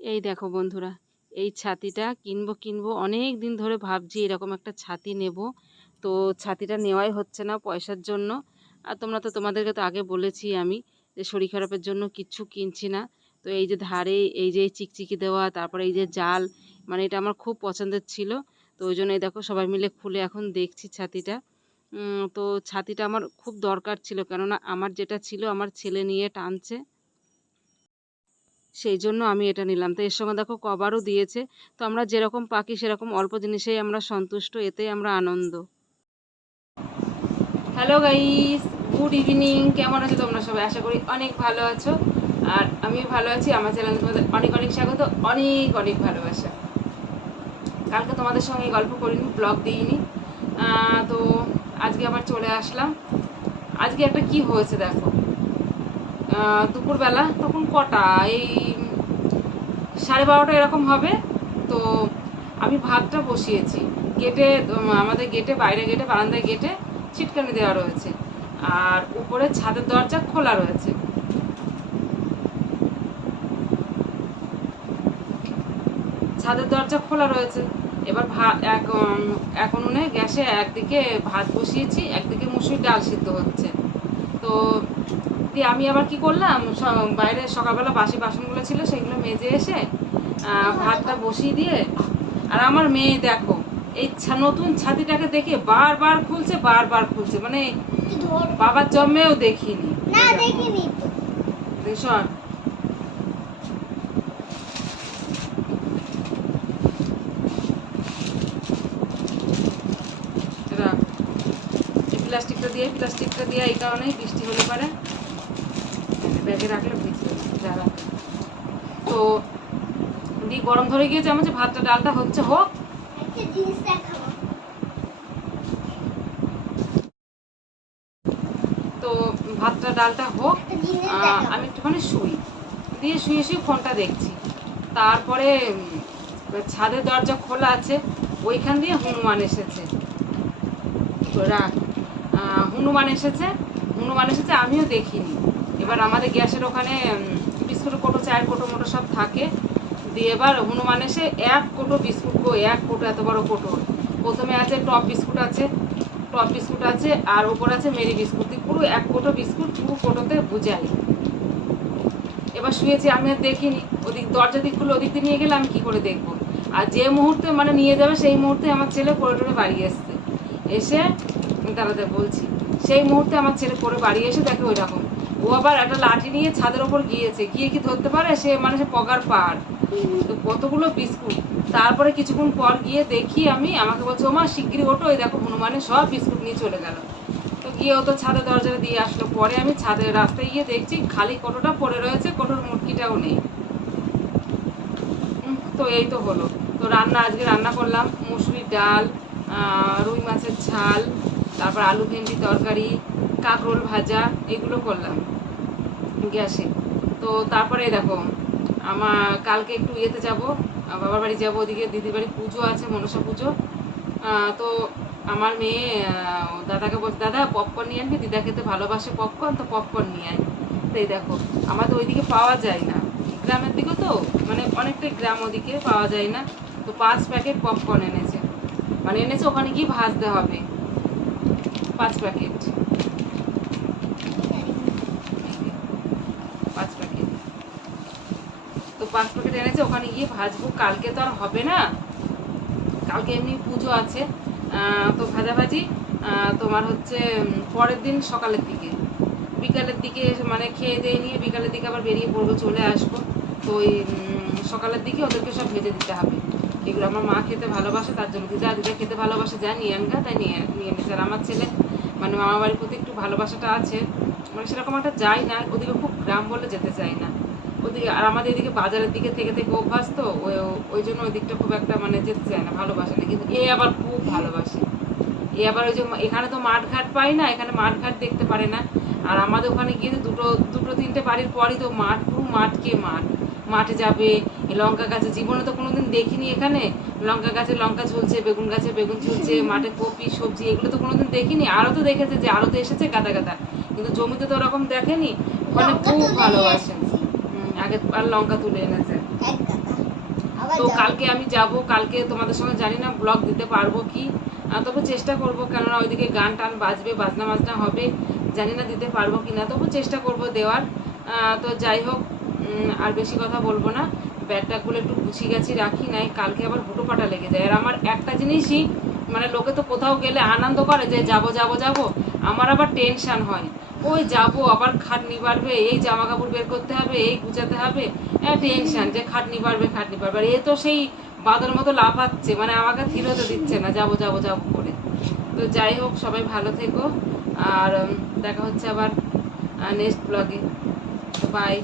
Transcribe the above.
এই দেখো বন্ধুরা, এই ছাতিটা কিনবো কিনবো অনেক দিন ধরে ভাবছি এরকম একটা ছাতি নেব। তো ছাতিটা নেওয়াই হচ্ছে না পয়সার জন্য। আর তোমাদেরকে তো আগে বলেছি আমি যে শরীর খারাপের জন্য কিচ্ছু কিনছি না। তো এই যে ধারে এই যে চিকচিকি দেওয়া, তারপরে এই যে জাল, মানে এটা আমার খুব পছন্দের ছিল। তো ওই জন্য এই দেখো সবাই মিলে খুলে এখন দেখছি ছাতিটা। তো ছাতিটা আমার খুব দরকার ছিল, কেননা আমার যেটা ছিল আমার ছেলে নিয়ে টানছে, সেই জন্য আমি এটা নিলাম। তো এর সঙ্গে দেখো কভারও দিয়েছে। তো আমরা যেরকম পাকি সেরকম অল্প জিনিসেই আমরা সন্তুষ্ট, এতেই আমরা আনন্দ। Hello guys, good evening. কেমন আছো তোমরা সবাই? আশা করি অনেক ভালো আছো। আর আমিও ভালো আছি। আমার চ্যানেলে তোমাদের অনেক অনেক স্বাগত, অনেক অনেক ভালোবাসা। কালকে তোমাদের সঙ্গে গল্প করিনি, ব্লগ দিইনি। তো আজকে আবার চলে আসলাম। আজকে একটা কি হয়েছে দেখো। দুপুরবেলা তখন কটা, এই 12:30 এরকম হবে। তো আমি ভাতটা বসিয়েছি গেটে, আমাদের গেটে, বাইরে গেটে, বারান্দায় গেটে ছিটকানি দেওয়া রয়েছে, আর উপরে ছাদের দরজা খোলা রয়েছে। ছাদের দরজা খোলা রয়েছে। এবার এক উনুনে গ্যাসে একদিকে ভাত বসিয়েছি, একদিকে মুসুরির ডাল সিদ্ধ হচ্ছে। তো দিয়ে আমি আবার কি করলাম, বাইরে সকালবেলা বাসি বাসনগুলো ছিল সেগুলো মেজে এসে ভাতটা বসিয়ে দিয়ে, আর আমার মেয়ে দেখো এই নতুন ছাতিটাকে দেখে বারবার খুলছে, বারবার খুলছে, মানে বাবার জন্মেও দেখিনি। না দেখিনি তো শোন, প্লাস্টিকটা দিয়ে এই কারণেই বৃষ্টি হলে পারে ব্যাগে রাখলে ভিজবে যারা। তো দিয়ে গরম ধরে গিয়েছে আমার, যে ভাতটা ডালটা হচ্ছে হোক। তো ভাতটা ডালটা হোক, আমি একটুখানি শুই, দিয়ে শুয়ে শুয়ে ফোনটা দেখছি। তারপরে ছাদের দরজা খোলা আছে, ওইখান দিয়ে হনুমান এসেছে। তো রাখ, হনুমান এসেছে আমিও দেখিনি। এবার আমাদের গ্যাসের ওখানে বিস্কুটের কোটো, চায়ের কোটো মোটো সব থাকে। দিয়ে এবার হনুমান এসে এক কোটো বিস্কুট, এক কোটো, এত বড় কোটো। প্রথমে আছে টপ বিস্কুট আছে, আর ওপর আছে মেরি বিস্কুট, পুরো এক কোটো বিস্কুট পুরো কোটোতে বুঝাই। এবার শুয়েছি, আমি আর দেখিনি। ওদিক দরজা দিকগুলো ওদিক দিয়ে নিয়ে গেলে আমি কী করে দেখবো? আর যে মুহূর্তে মানে নিয়ে যাবে সেই মুহূর্তে আমার ছেলে পড়ে টরে বাড়ি এসে দাঁড়াতে বলছি, সেই মুহূর্তে আমার ছেলে পড়ে বাড়ি এসে দেখে ওই রকম। ও আবার একটা লাঠি নিয়ে ছাদের ওপর গিয়েছে, গিয়ে কি ধরতে পারে সে, মানে সে পগার পাড়। তো কতগুলো বিস্কুট। তারপরে কিছুক্ষণ পর গিয়ে দেখি আমি, আমাকে বলছে ও মা শিগগিরি ওঠো, ওই দেখো হনুমানে সব বিস্কুট নিয়ে চলে গেল। তো গিয়ে ও তো ছাদের দরজাটা দিয়ে আসলো। পরে আমি ছাদের রাস্তায় গিয়ে দেখছি খালি কোটোটা পড়ে রয়েছে, কোটোর মুটকিটাও নেই। তো এই তো হলো। তো আজকে রান্না করলাম মুসুরির ডাল, রুই মাছের ঝাল, তারপর আলু ভেন্ডি তরকারি, কাঁকরোল ভাজা, এগুলো করলাম গ্যাসে। তো তারপরে দেখো আমার কালকে একটু ইয়েতে যাব, বাবার বাড়ি যাব, ওদিকে দিদির বাড়ি পুজো আছে, মনসা পুজো। তো আমার মেয়ে দাদাকে বলছে, দাদা পপকর্ন নিয়ে আনবি, দিদা খেতে ভালোবাসে পপকর্ন, তো পপকর্ন নিয়ে আয়। তো এই দেখো আমাদের ওইদিকে পাওয়া যায় না, গ্রামের দিকে তো, মানে অনেকটাই গ্রাম, ওদিকে পাওয়া যায় না। তো 5 প্যাকেট পপকর্ন এনেছে, মানে এনেছে ওখানে গিয়ে ভাজতে হবে 5 প্যাকেট, 5 প্যাকেট। তো 5 প্যাকেট এনেছে, ওখানে গিয়ে ভাজবো। কালকে তো আর হবে না, কালকে এমনি পুজো আছে। তো ভাজাভাজি তোমার হচ্ছে পরের দিন সকালের দিকে, বিকালের দিকে, মানে খেয়ে দিয়ে নিয়ে বিকালের দিকে আবার বেরিয়ে পড়বো, চলে আসবো। তো ওই সকালের দিকে ওদেরকে সব ভেজে দিতে হবে। এগুলো আমার মা খেতে ভালোবাসে, তার জন্য দিদা খেতে ভালোবাসে, যা নিয়ে আনগা তাই নিয়ে এনেছে। আর আমার ছেলে মানে মামা বাড়ির প্রতি একটু ভালোবাসাটা আছে, মানে সেরকম একটা যাই না, ওদিকে খুব গ্রাম বলে যেতে চাই না ওদিকে। আর আমাদের এদিকে বাজারের দিকে থেকে থেকে অভ্যাস, তো ওই জন্য ওই দিকটা খুব একটা মানে যেতে চায় না, ভালোবাসে না। কিন্তু এ আবার খুব ভালোবাসে। এ আবার ওই যে এখানে তো মাঠ ঘাট পাই না, এখানে মাঠ ঘাট দেখতে পারে না। আর আমাদের ওখানে গিয়ে দুটো তিনটে বাড়ির পরই তো মাঠ, পুরো মাঠে যাবে। এই লঙ্কা গাছে জীবনে তো কোনোদিন দেখিনি, এখানে লঙ্কা গাছে লঙ্কা ঝুলছে, বেগুন গাছে বেগুন ঝুলছে, মাঠে কপি সবজি, এগুলো তো কোনোদিন দেখিনি। আরও তো দেখেছে, যে আরও তো এসেছে গাদা গাদা, কিন্তু জমিতে তো ওরকম দেখেনি। ওখানে খুব ভালোবাসে। আগে আর লঙ্কা তুলে এনেছে। তো কালকে আমি যাব, কালকে তোমাদের সঙ্গে জানি না ব্লগ দিতে পারবো কি, তবু চেষ্টা করব, কেননা ওইদিকে গান টান বাজবে, বাজনা হবে, জানি না দিতে পারবো কি না, তবু চেষ্টা করব দেওয়ার। তো যাই হোক, আর বেশি কথা বলবো না, ব্যাগটাগুলো একটু গুছিয়ে গেছি রাখি, নাই কালকে আবার হুটো পাটা লেগে যায়। আর আমার একটা জিনিসই, মানে লোকে তো কোথাও গেলে আনন্দ করে যে যাব, আমার আবার টেনশন হয়, ওই যাব আবার খাটনি বাড়বে, এই জামা কাপড় বের করতে হবে, এই গুছাতে হবে, টেনশন যে খাটনি বাড়বে। আর এ তো সেই বাঁদর মতো লাফাচ্ছে, মানে আমাকে থির হতে দিচ্ছে না, যাব করে। তো যাই হোক, সবাই ভালো থেকো, আর দেখা হচ্ছে আবার নেক্সট ব্লগে। বাই।